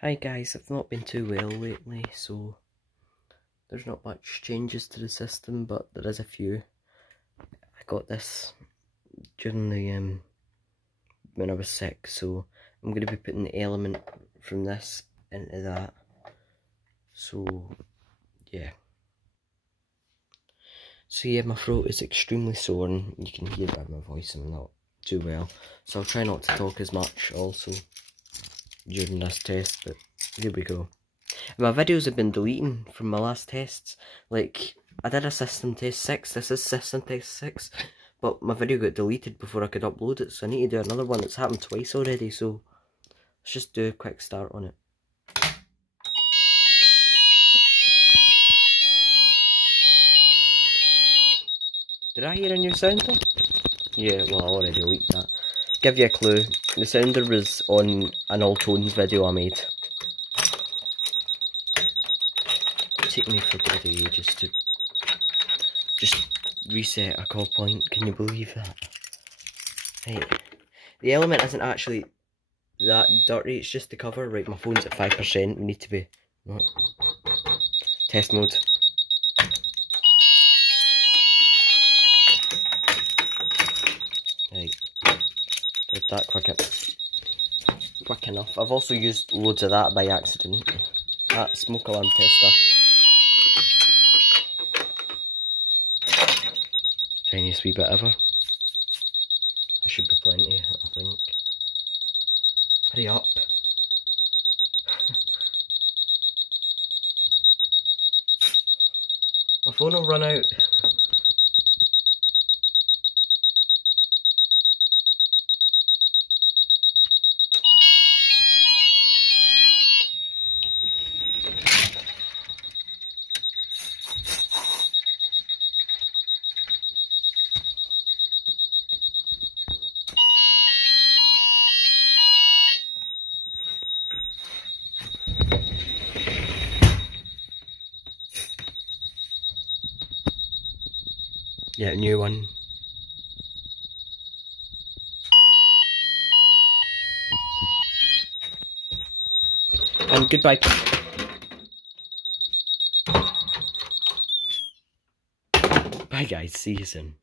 Hi guys, I've not been too well lately, so there's not much changes to the system, but there is a few. I got this during the when I was sick, so I'm going to be putting the element from this into that. So yeah. So yeah, my throat is extremely sore, and you can hear by my voice I'm not too well. So I'll try not to talk as much also during this test, but here we go. My videos have been deleting from my last tests. Like, I did a system test 6, this is system test 6, but my video got deleted before I could upload it, so I need to do another one. It's happened twice already, so let's just do a quick start on it. Did I hear a new sounder? Yeah, well, I already leaked that. Give you a clue, the sounder was on an all tones video I made. It took me for bloody ages to just reset a call point, can you believe that? Right, the element isn't actually that dirty, it's just the cover. Right, my phone's at 5%, we need to be... What? Test mode. Right, did that quick enough. I've also used loads of that by accident. That smoke alarm tester. Tiniest wee bit ever. That should be plenty, I think. Hurry up. My phone will run out. Yeah, new one. And goodbye. Bye guys, see you soon.